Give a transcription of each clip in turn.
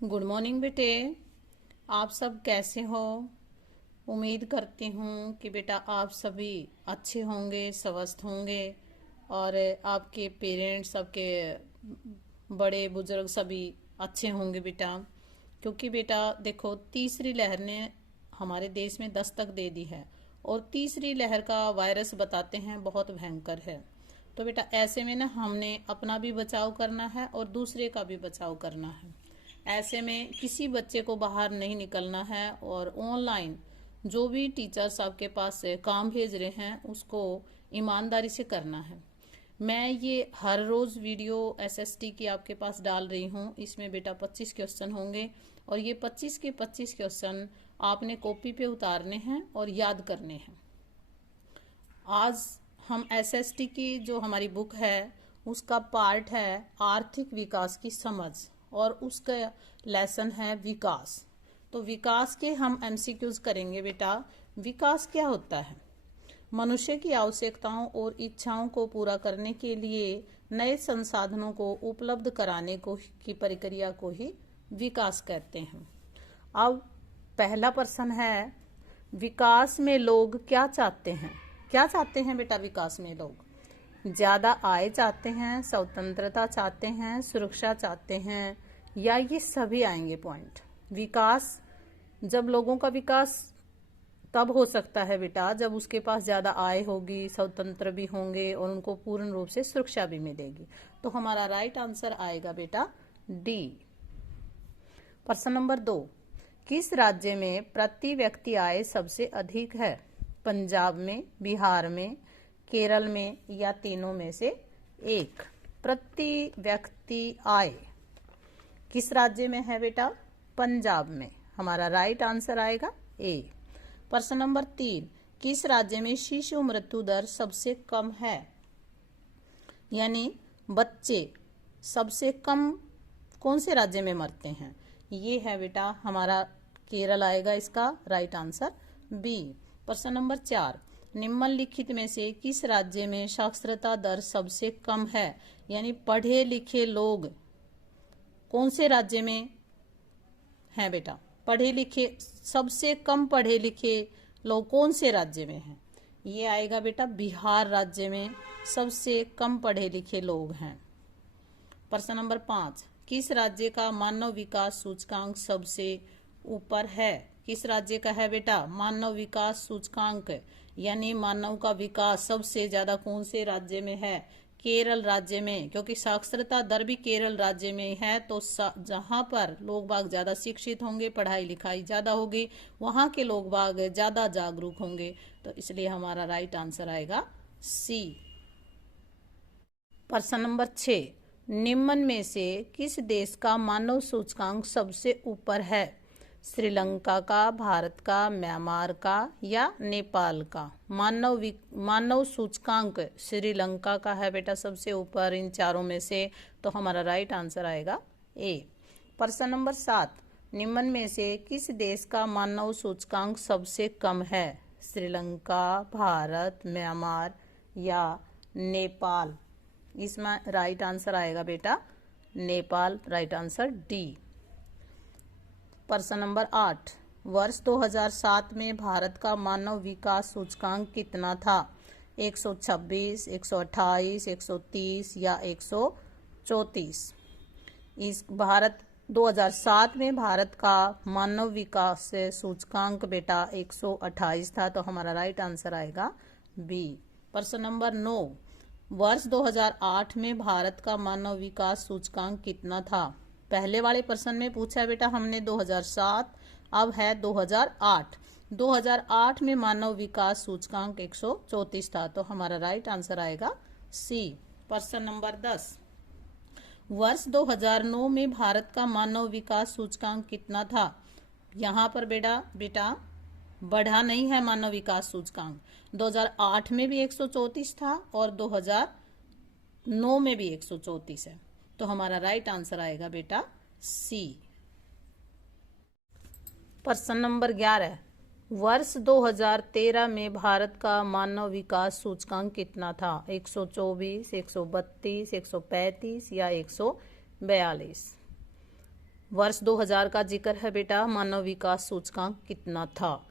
Good morning बेटे। आप सब कैसे हो? उम्मीद करती हूँ कि बेटा आप सभी अच्छे होंगे, स्वस्थ होंगे और आपके पेरेंट्स, आपके बड़े बुजुर्ग सभी अच्छे होंगे बेटा। क्योंकि बेटा देखो, तीसरी लहर ने हमारे देश में दस्तक दे दी है और तीसरी लहर का वायरस बताते हैं बहुत भयंकर है। तो बेटा ऐसे में ना हमने अपना भी बचाव करना है और दूसरे का भी बचाव करना है। ऐसे में किसी बच्चे को बाहर नहीं निकलना है और ऑनलाइन जो भी टीचर्स आपके पास से काम भेज रहे हैं उसको ईमानदारी से करना है। मैं ये हर रोज वीडियो एसएसटी की आपके पास डाल रही हूँ। इसमें बेटा 25 क्वेश्चन होंगे और ये 25 के 25 क्वेश्चन आपने कॉपी पे उतारने हैं और याद करने हैं। आज हम एसएसटी की जो हमारी बुक है उसका पार्ट है आर्थिक विकास की समझ और उसका लेसन है विकास। तो विकास के हम एमसीक्यूज करेंगे बेटा। विकास क्या होता है? मनुष्य की आवश्यकताओं और इच्छाओं को पूरा करने के लिए नए संसाधनों को उपलब्ध कराने को की प्रक्रिया को ही विकास कहते हैं। अब पहला प्रश्न है, विकास में लोग क्या चाहते हैं? क्या चाहते हैं बेटा विकास में लोग? ज्यादा आय चाहते हैं, स्वतंत्रता चाहते हैं, सुरक्षा चाहते हैं, या ये सभी आएंगे पॉइंट। विकास, जब लोगों का विकास तब हो सकता है बेटा जब उसके पास ज्यादा आय होगी, स्वतंत्र भी होंगे और उनको पूर्ण रूप से सुरक्षा भी मिलेगी। तो हमारा राइट आंसर आएगा बेटा डी। प्रश्न नंबर 2, किस राज्य में प्रति व्यक्ति आय सबसे अधिक है? पंजाब में, बिहार में, केरल में या तीनों में से एक? प्रति व्यक्ति आय किस राज्य में है बेटा? पंजाब में। हमारा राइट आंसर आएगा ए। प्रश्न नंबर 3, किस राज्य में शिशु मृत्यु दर सबसे कम है? यानी बच्चे सबसे कम कौन से राज्य में मरते हैं? ये है बेटा हमारा केरल आएगा इसका राइट आंसर बी। प्रश्न नंबर 4, निम्नलिखित में से किस राज्य में साक्षरता दर सबसे कम है? यानी पढ़े लिखे लोग कौन से राज्य में हैं बेटा? पढ़े लिखे, सबसे कम पढ़े लिखे लोग कौन से राज्य में हैं? ये आएगा बेटा बिहार राज्य में सबसे कम पढ़े लिखे लोग हैं। प्रश्न नंबर 5, किस राज्य का मानव विकास सूचकांक सबसे ऊपर है? किस राज्य का है बेटा मानव विकास सूचकांक? यानी मानव का विकास सबसे ज्यादा कौन से राज्य में है? केरल राज्य में, क्योंकि साक्षरता दर भी केरल राज्य में है। तो जहां पर लोग बाग ज्यादा शिक्षित होंगे, पढ़ाई लिखाई ज्यादा होगी, वहां के लोग बाग ज्यादा जागरूक होंगे। तो इसलिए हमारा राइट आंसर आएगा सी। प्रश्न नंबर 6, निम्न में से किस देश का मानव सूचकांक सबसे ऊपर है? श्रीलंका का, भारत का, म्यांमार का या नेपाल का? मानव सूचकांक श्रीलंका का है बेटा सबसे ऊपर इन चारों में से। तो हमारा राइट आंसर आएगा ए। प्रश्न नंबर 7, निम्न में से किस देश का मानव सूचकांक सबसे कम है? श्रीलंका, भारत, म्यांमार या नेपाल? इसमें राइट आंसर आएगा बेटा नेपाल, राइट आंसर डी। प्रश्न नंबर 8, वर्ष 2007 में भारत का मानव विकास सूचकांक कितना था? 126, 128, 130 या 134? इस भारत 2007 में भारत का मानव विकास सूचकांक बेटा 128 था। तो हमारा राइट आंसर आएगा बी। प्रश्न नंबर 9, वर्ष 2008 में भारत का मानव विकास सूचकांक कितना था? पहले वाले प्रश्न में पूछा बेटा हमने 2007, अब है 2008। 2008 में मानव विकास सूचकांक 134 था। तो हमारा राइट आंसर आएगा सी। प्रश्न नंबर 10, वर्ष 2009 में भारत का मानव विकास सूचकांक कितना था? यहाँ पर बेटा बढ़ा नहीं है मानव विकास सूचकांक। 2008 में भी 134 था और 2009 में भी 134 है। तो हमारा राइट आंसर आएगा बेटा सी। प्रश्न नंबर 11, वर्ष 2013 में भारत का मानव विकास सूचकांक कितना था? 124, 132, 135 या 142? वर्ष 2000 का जिक्र है बेटा, मानव विकास सूचकांक कितना था?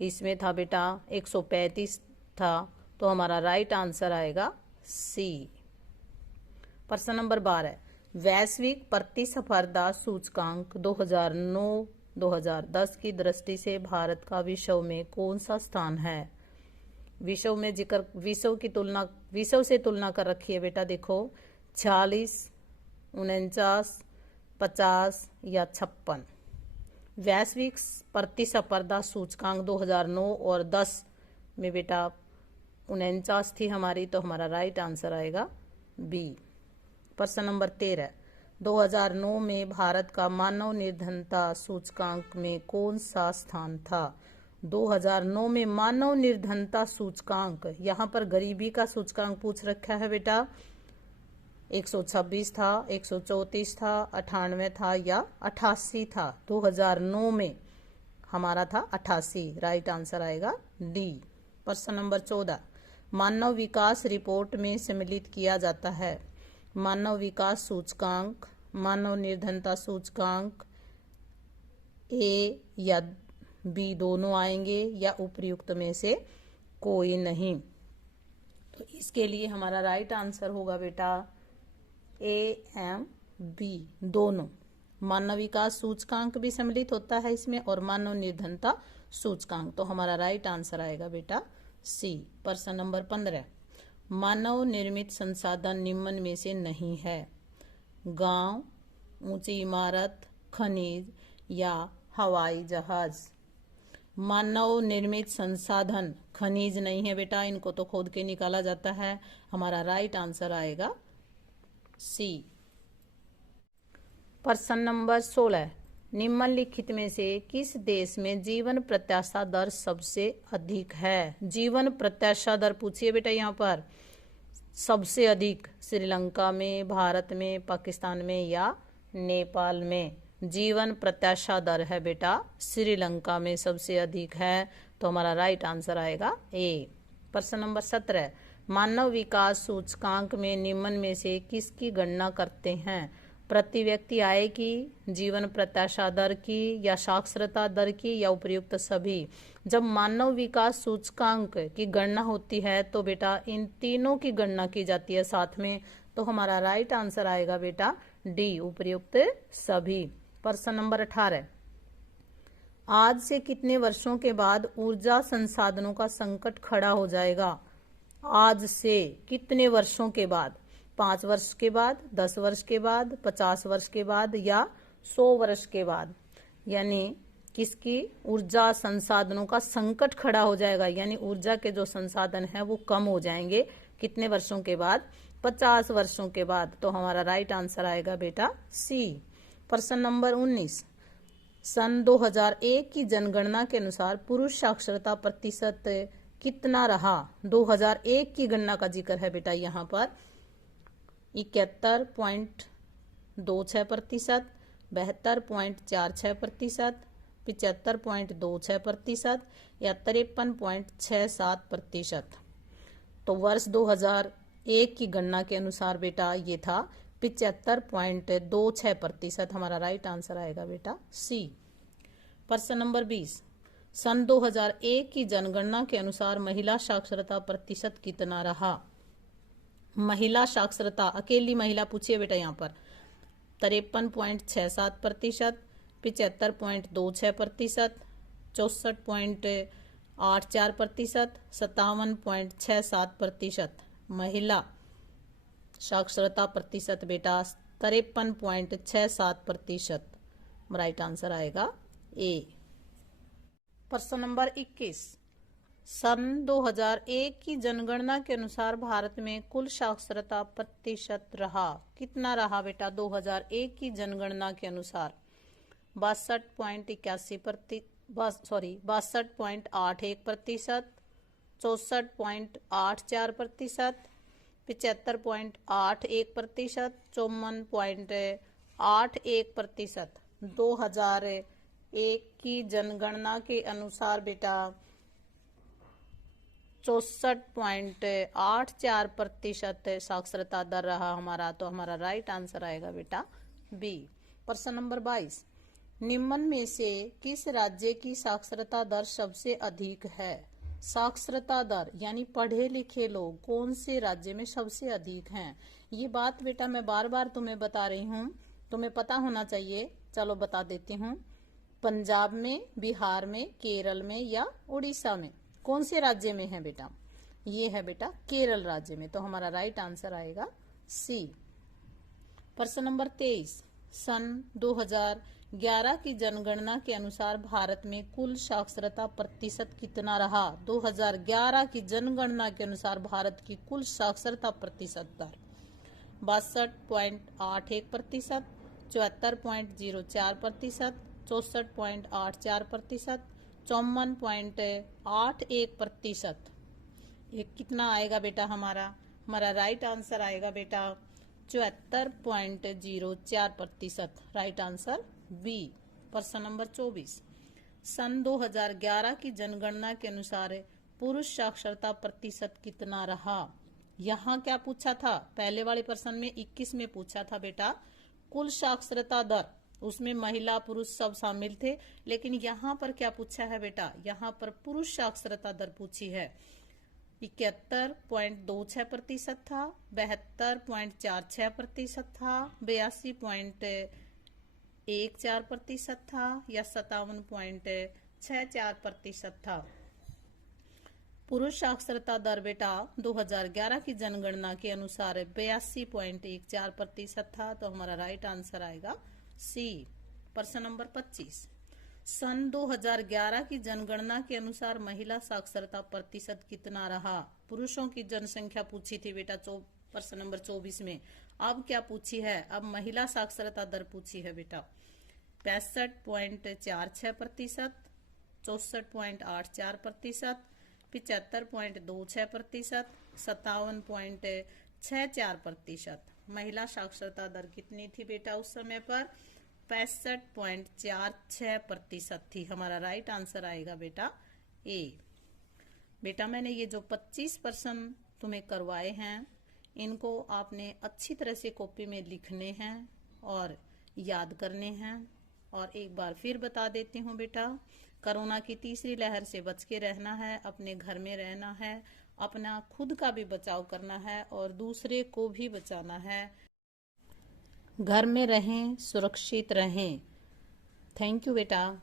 इसमें था बेटा 135 था, तो हमारा राइट आंसर आएगा सी। प्रश्न नंबर 12, वैश्विक प्रतिस्पर्धा सूचकांक 2009-2010 की दृष्टि से भारत का विश्व में कौन सा स्थान है? विश्व से तुलना कर रखी है बेटा, देखो 46, 49, 50 या 56। वैश्विक प्रतिस्पर्धा सूचकांक 2009 और 10 में बेटा 49 थी हमारी, तो हमारा राइट आंसर आएगा बी। प्रश्न नंबर 13, 2009 में भारत का मानव निर्धनता सूचकांक में कौन सा स्थान था? 2009 में मानव निर्धनता सूचकांक, यहाँ पर गरीबी का सूचकांक पूछ रखा है बेटा, 126 था, 134 था, 98 था या 88 था? 2009 में हमारा था 88, राइट आंसर आएगा डी। प्रश्न नंबर 14, मानव विकास रिपोर्ट में सम्मिलित किया जाता है मानव विकास सूचकांक, मानव निर्धनता सूचकांक, ए या बी दोनों आएंगे या उपर्युक्त में से कोई नहीं? तो इसके लिए हमारा राइट आंसर होगा बेटा ए एम बी दोनों। मानव विकास सूचकांक भी सम्मिलित होता है इसमें और मानव निर्धनता सूचकांक, तो हमारा राइट आंसर आएगा बेटा सी। प्रश्न नंबर 15, मानव निर्मित संसाधन निम्न में से नहीं है? गांव, ऊंची इमारत, खनिज या हवाई जहाज? मानव निर्मित संसाधन खनिज नहीं है बेटा, इनको तो खोद के निकाला जाता है, हमारा राइट आंसर आएगा सी। प्रश्न नंबर 16, निम्नलिखित में से किस देश में जीवन प्रत्याशा दर सबसे अधिक है? जीवन प्रत्याशा दर पूछिए बेटा, यहाँ पर सबसे अधिक श्रीलंका में, भारत में, पाकिस्तान में या नेपाल में? जीवन प्रत्याशा दर है बेटा श्रीलंका में सबसे अधिक है, तो हमारा राइट आंसर आएगा ए। प्रश्न नंबर 17, मानव विकास सूचकांक में निम्न में से किसकी गणना करते हैं? प्रति व्यक्ति आय की, जीवन प्रत्याशा दर की या साक्षरता दर की या उपर्युक्त सभी? जब मानव विकास सूचकांक की गणना होती है तो बेटा इन तीनों की गणना की जाती है साथ में, तो हमारा राइट आंसर आएगा बेटा डी, उपर्युक्त सभी। प्रश्न नंबर 18, आज से कितने वर्षों के बाद ऊर्जा संसाधनों का संकट खड़ा हो जाएगा? आज से कितने वर्षों के बाद? 5 वर्ष के बाद, 10 वर्ष के बाद, 50 वर्ष के बाद या 100 वर्ष के बाद? यानी किसकी ऊर्जा संसाधनों का संकट खड़ा हो जाएगा, यानी ऊर्जा के जो संसाधन है वो कम हो जाएंगे कितने वर्षों के बाद? 50 वर्षों के बाद, तो हमारा राइट आंसर आएगा बेटा सी। प्रश्न नंबर 19, सन 2001 की जनगणना के अनुसार पुरुष साक्षरता प्रतिशत कितना रहा? 2001 की गणना का जिक्र है बेटा यहाँ पर, 71.26%, 72.46%, 75.26% या 53.67%। तो वर्ष 2001 की गणना के अनुसार बेटा ये था 75.26%, हमारा राइट आंसर आएगा बेटा सी। प्रश्न नंबर 20, सन 2001 की जनगणना के अनुसार महिला साक्षरता प्रतिशत कितना रहा? महिला साक्षरता, अकेली महिला पूछिए बेटा यहाँ पर, 53.67%, 75.26%, 64.84%, 57.67%। महिला साक्षरता प्रतिशत बेटा 53.67%, राइट आंसर आएगा ए। प्रश्न नंबर 21, सन 2001 की जनगणना के अनुसार भारत में कुल साक्षरता प्रतिशत रहा, कितना रहा बेटा? 2001 की जनगणना के अनुसार 62.81%, 62.81%, 64.84%, 75.81%, 54.81%। 2001 की जनगणना के अनुसार बेटा 64.84% साक्षरता दर रहा हमारा, तो हमारा राइट आंसर आएगा बेटा बी। प्रश्न नंबर 22, निम्न में से किस राज्य की साक्षरता दर सबसे अधिक है? साक्षरता दर यानी पढ़े लिखे लोग कौन से राज्य में सबसे अधिक हैं? ये बात बेटा मैं बार बार तुम्हें बता रही हूँ, तुम्हें पता होना चाहिए। चलो बता देती हूँ। पंजाब में, बिहार में, केरल में या उड़ीसा में? कौन से राज्य में है बेटा? ये है बेटा केरल राज्य में, तो हमारा राइट आंसर आएगा सी। प्रश्न नंबर 23, सन 2011 की जनगणना के अनुसार भारत में कुल साक्षरता प्रतिशत कितना रहा? 2011 की जनगणना के अनुसार भारत की कुल साक्षरता प्रतिशत दर 62.81%, 74.04%, 64.84%, 54.81%। ये कितना आएगा बेटा? हमारा राइट आंसर आएगा बेटा 74.04%। Right answer B. प्रश्न नंबर 24, सन 2011 की जनगणना के अनुसार पुरुष साक्षरता प्रतिशत कितना रहा? यहाँ क्या पूछा था? पहले वाले प्रश्न में 21 में पूछा था बेटा कुल साक्षरता दर, उसमें महिला पुरुष सब शामिल थे। लेकिन यहाँ पर क्या पूछा है बेटा? यहाँ पर पुरुष साक्षरता दर पूछी है। 71.26% था, 72.46% था, 82.14% था या 57.64% था। पुरुष साक्षरता दर बेटा 2011 की जनगणना के अनुसार 82.14% था, तो हमारा राइट आंसर आएगा सी। प्रश्न नंबर 25, सन 2011 की जनगणना के अनुसार महिला साक्षरता प्रतिशत कितना रहा? पुरुषों की जनसंख्या पूछी थी बेटा प्रश्न नंबर 24 में। अब क्या पूछी है? अब महिला साक्षरता दर पूछी है बेटा। 65.46%, 64.84%, 75.26%, 57.64%। महिला साक्षरता दर कितनी थी बेटा उस समय पर? 65.46% थी। हमारा राइट आंसर आएगा बेटा ए। बेटा मैंने ये जो 25 प्रश्न तुम्हें करवाए हैं, इनको आपने अच्छी तरह से कॉपी में लिखने हैं और याद करने हैं। और एक बार फिर बता देती हूँ बेटा, कोरोना की तीसरी लहर से बच के रहना है, अपने घर में रहना है, अपना खुद का भी बचाव करना है और दूसरे को भी बचाना है। घर में रहें, सुरक्षित रहें। थैंक यू बेटा।